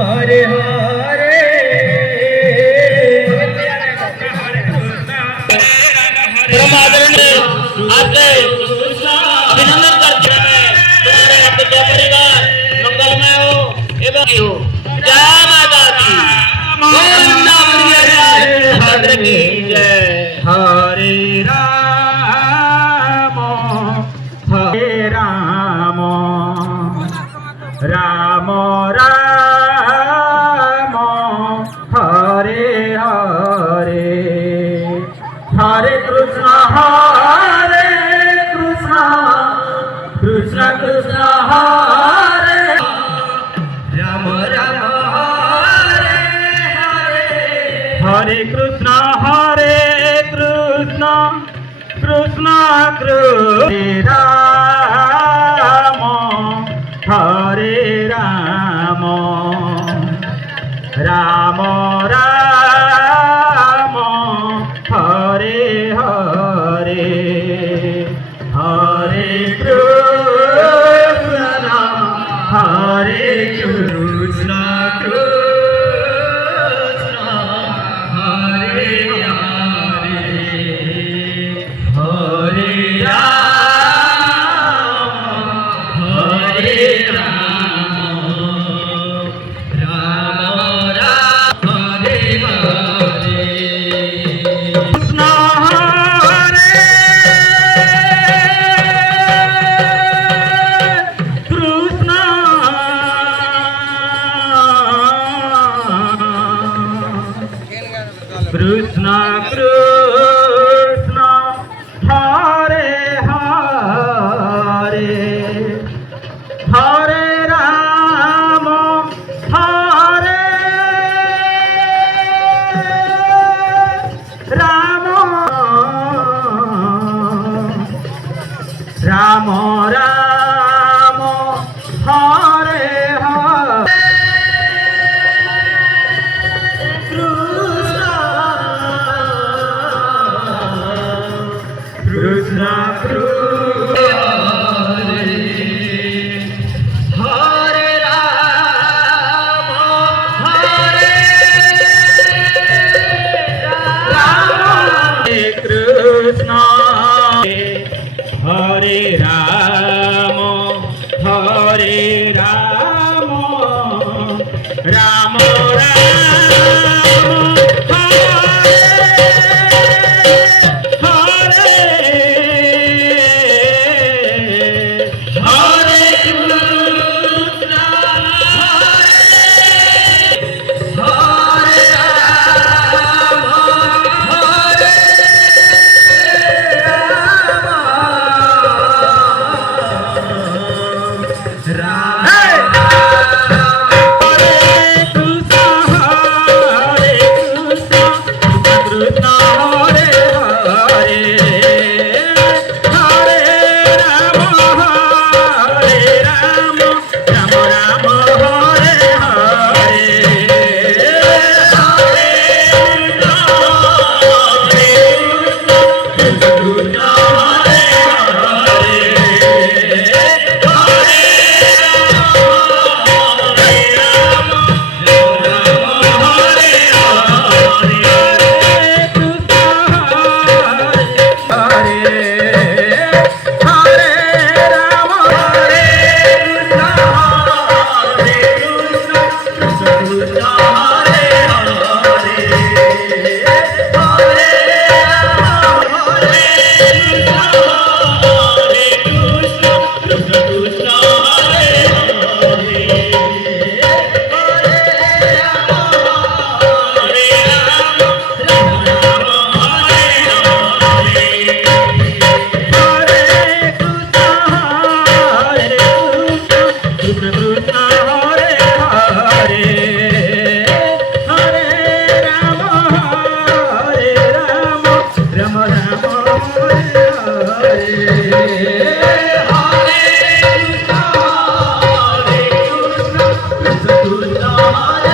हरे हरे अभिनंदन करते हैं तुम्हारे परिवार मंगलमय हो एवं हो। जय माता दी भद्र की जय। हरे राम हरे राम राम राम हरे हरे हरे कृष्ण कृष्ण कृष्ण हरे राम राम हरे हरे हरे कृष्ण कृष्ण कृष्ण राम हरे राम राम राम हरे हरे हरे कृष्ण हरे कृष्ण कृष्ण हरे हरे हरे राम हरे राम राम राम हरे हरे कृष्ण हरे कृष्ण कृष्ण कृष्ण हरे हरे हरे राम हरे राम राम राम हरे हरे कृष्ण कृष्ण हरे राम हरे राम कृष्ण हरे राम राम हरे